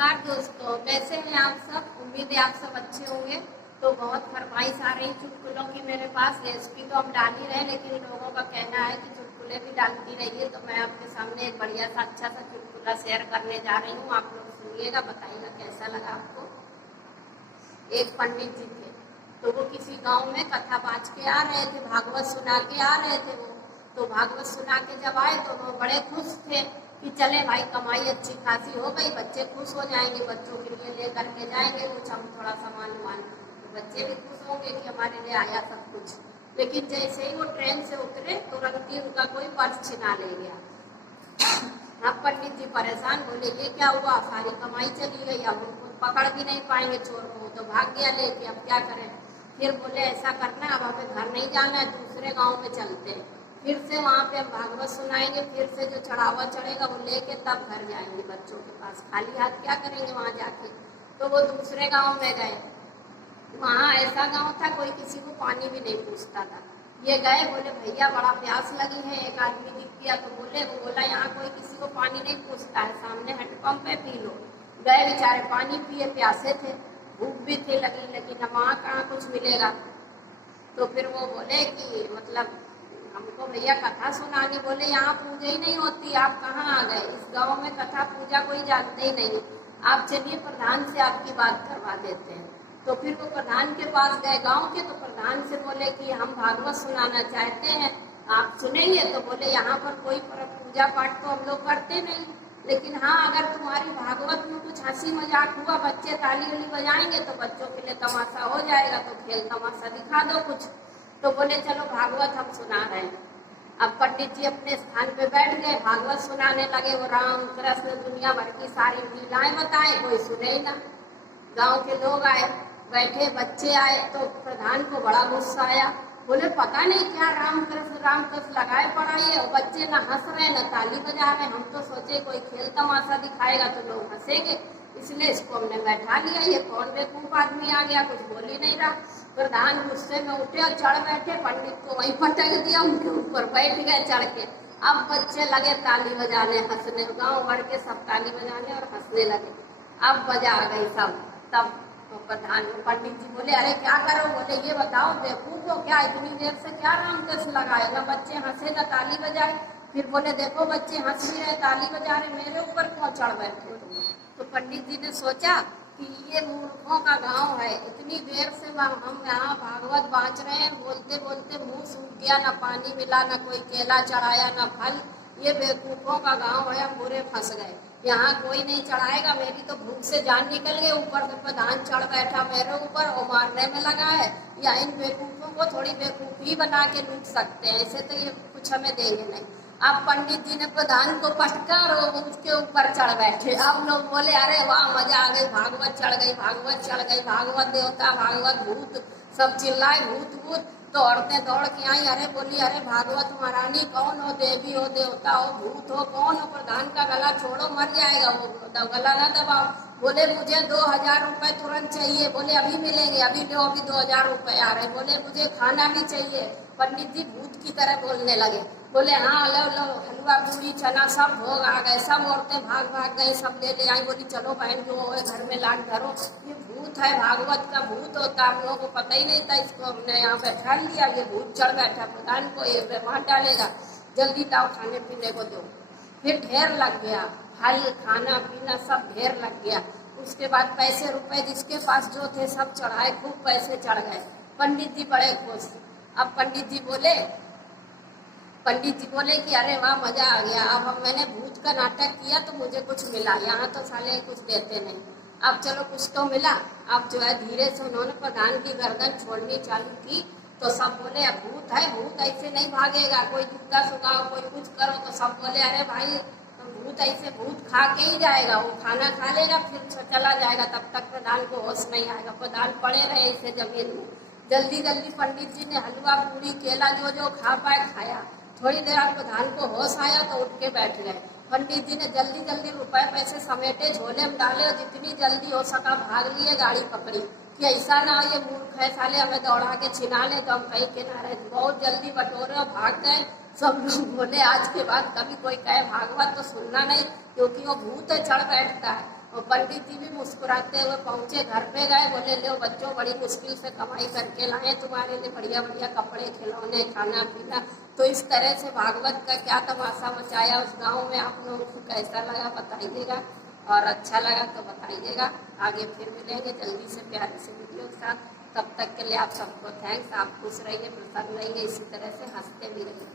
नमस्कार दोस्तों, कैसे हैं आप सब। उम्मीद है आप सब अच्छे होंगे। तो बहुत फरमाइश आ रही चुटकुलों की मेरे पास। रेसिपी तो हम डाल ही रहे, लेकिन लोगों का कहना है कि चुटकुले भी डालती रहिए। तो मैं आपके सामने एक बढ़िया सा अच्छा सा चुटकुला शेयर करने जा रही हूँ। आप लोग सुनिएगा, बताइएगा कैसा लगा आपको। एक पंडित जी थे, तो वो किसी गांव में कथा बाँच के आ रहे थे, भागवत सुना के आ रहे थे वो। तो भागवत सुना के जब आए तो वो बड़े खुश थे कि चले भाई, कमाई अच्छी खासी हो गई, बच्चे खुश हो जाएंगे, बच्चों के लिए ले करके जाएंगे कुछ हम थोड़ा सामान वामान, तो बच्चे भी खुश होंगे कि हमारे लिए आया सब कुछ। लेकिन जैसे ही वो ट्रेन से उतरे तुरंत ही उनका कोई पर्स छिना ले गया। अब पंडित जी परेशान, बोले ये क्या हुआ, सारी कमाई चली गई, अब उनको पकड़ भी नहीं पाएंगे चोर को, तो भाग गया लेके, अब क्या करें। फिर बोले ऐसा करना, अब हमें घर नहीं जाना है, दूसरे गांव में चलते हैं, फिर से वहाँ पे हम भागवत सुनाएंगे, फिर से जो चढ़ावा चढ़ेगा वो लेके तब घर जाएंगे बच्चों के पास, खाली हाथ क्या करेंगे वहाँ जाके। तो वो दूसरे गाँव में गए। वहाँ ऐसा गाँव था कोई किसी को पानी भी नहीं पूछता था। ये गए, बोले भैया बड़ा प्यास लगी है, एक आदमी दिख गया तो वो बोला यहाँ कोई किसी को पानी नहीं पूछता है, सामने हैंडपंप है, पी लो। गए बेचारे, पानी पिए, प्यासे थे, भूख भी थी लगी, लेकिन वहाँ कहाँ कुछ मिलेगा। तो फिर वो बोले कि मतलब हमको भैया कथा सुनानी। बोले यहाँ पूजा ही नहीं होती, आप कहाँ आ गए, इस गाँव में कथा पूजा कोई जानते ही नहीं, आप चलिए प्रधान से आपकी बात करवा देते हैं। तो फिर वो प्रधान के पास गए गांव के, तो प्रधान से बोले कि हम भागवत सुनाना चाहते हैं, आप सुनेंगे। तो बोले यहाँ पर कोई पूजा पाठ तो हम लोग करते नहीं, लेकिन हाँ अगर तुम्हारी भागवत में कुछ हंसी मजाक हुआ, बच्चे ताली उली बजाएंगे तो बच्चों के लिए तमाशा हो जाएगा, तो खेल तमाशा दिखा दो कुछ। तो बोले चलो भागवत हम सुना रहे हैं। अब पंडित जी अपने स्थान पे बैठ गए, भागवत सुनाने लगे। वो राम कृष्ण दुनिया भर की सारी लीलाएं बताए, कोई सुने ही ना। गांव के लोग आए, बैठे, बच्चे आए, तो प्रधान को बड़ा गुस्सा आया। बोले पता नहीं क्या राम कृष्ण लगाए पड़ा ये, बच्चे ना हंस रहे ना ताली बजा रहे, हम तो सोचे कोई खेल तमाशा दिखाएगा तो लोग हंसेंगे, इसलिए इसको हमने बैठा लिया। ये कौन बेवकूफ आदमी आ गया, कुछ बोल ही नहीं रहा। प्रधान गुस्से में उठे और चढ़ बैठे, पंडित को वहीं पटक दिया, उनके ऊपर बैठ गए चढ़ के। अब बच्चे लगे ताली बजाने, हंसने, गाँव भर के सब ताली बजाने और हंसने लगे। अब बजा आ गई सब। तब तो प्रधान पंडित जी बोले अरे क्या करो। बोले ये बताओ बेवकूफ हो क्या, इतनी देर से क्या राम कृष्ण लगाए, ना बच्चे हंसे ना ताली बजाए। फिर बोले देखो बच्चे हंस भी रहे, ताली बजा रहे, मेरे ऊपर क्यों चढ़ बैठे। तो पंडित जी ने सोचा कि ये मूर्खों का गांव है, इतनी देर से हम यहाँ भागवत बाँच रहे हैं, बोलते बोलते मुंह सूख गया, ना पानी मिला, ना कोई केला चढ़ाया, ना फल। ये बेवकूफों का गांव है, हम बुरे फंस गए, यहाँ कोई नहीं चढ़ाएगा, मेरी तो भूख से जान निकल गई, ऊपर से प्रधान चढ़ बैठा मेरे ऊपर और मारने में लगा है। या इन बेवकूफों को थोड़ी बेवकूफी बना के लूट सकते हैं, ऐसे तो ये कुछ हमें देंगे नहीं। अब पंडित जी ने प्रधान को पटका और उसके ऊपर चढ़ बैठे। अब लोग बोले अरे वाह मजा आ गई, भागवत चढ़ गई, भागवत चढ़ गई, भागवत देवता, भागवत भूत, सब चिल्लाए भूत भूत। तो औरतें दौड़ के आई, अरे बोली अरे भागवत महारानी कौन हो, देवी हो, देवता हो, भूत हो, कौन हो, प्रधान का गला छोड़ो मर जाएगा वो, गला ना दबाओ। बोले मुझे 2000 रुपए तुरंत चाहिए। बोले अभी मिलेंगे, अभी दो, अभी 2000 रुपए आ रहे। बोले मुझे खाना भी चाहिए। पंडित जी भूत की तरह बोलने लगे। बोले हाँ लो लो, हलवा पूरी चना सब भोग आ गए, सब औरतें भाग भाग गई, सब ले आई। बोली चलो बहन जो है घर में लाट धरो, ये भूत है, भागवत का भूत होता, हम लोगों को पता ही नहीं था, इसको हमने यहाँ बैठा लिया, ये भूत चढ़ बैठा, प्रधान को ये बेमान डालेगा, जल्दी लाओ खाने पीने को दो। फिर ढेर लग गया, फल खाना पीना सब ढेर लग गया। उसके बाद पैसे रुपए जिसके पास जो थे सब चढ़ाए, खूब पैसे चढ़ गए। पंडित जी बड़े खुश। अब पंडित जी बोले कि अरे वाह मजा आ गया, अब मैंने भूत का नाटक किया तो मुझे कुछ मिला, यहाँ तो साले कुछ देते नहीं, अब चलो कुछ तो मिला। अब जो है धीरे से उन्होंने प्रधान की गर्दन छोड़नी चालू की, तो सब बोले अब भूत है, भूत ऐसे नहीं भागेगा, कोई जुत्ता सुखाओ, कोई कुछ करो। तो सब बोले अरे भाई भूत ऐसे भूत खा के ही जाएगा, वो खाना खा लेगा फिर चला जाएगा, तब तक प्रधान को होश नहीं आएगा। प्रधान पड़े रहे इसे जमीन में। जल्दी जल्दी पंडित जी ने हलवा पूरी केला जो जो खा पाए खाया। थोड़ी देर बाद प्रधान को होश आया तो उठ के बैठ गए। पंडित जी ने जल्दी जल्दी रुपए पैसे समेटे, झोले में डाले और जितनी जल्दी हो सका भाग लिए, गाड़ी पकड़ी कि ऐसा ना हो ये मूर्ख है साले हमें दौड़ा के छिना ले, तो हम कहीं किनारे बहुत जल्दी बटोरे और भाग गए। सब लोग बोले आज के बाद कभी कोई कहे भागवत तो सुनना नहीं, क्योंकि वो भूत है चढ़ बैठता है। और पंडित जी भी मुस्कुराते हुए पहुंचे, घर पे गए, बोले लो बच्चों बड़ी मुश्किल से कमाई करके लाए तुम्हारे लिए बढ़िया बढ़िया कपड़े, खिलौने, खाना पीना। तो इस तरह से भागवत का क्या तमाशा मचाया उस गांव में। आप लोगों को कैसा लगा बताइएगा, और अच्छा लगा तो बताइएगा। आगे फिर मिलेंगे जल्दी से प्यारे से वीडियो के साथ। तब तक के लिए आप सबको थैंक्स। आप खुश रहिए, प्रसन्न रहिए, इसी तरह से हंसते भी रहिए।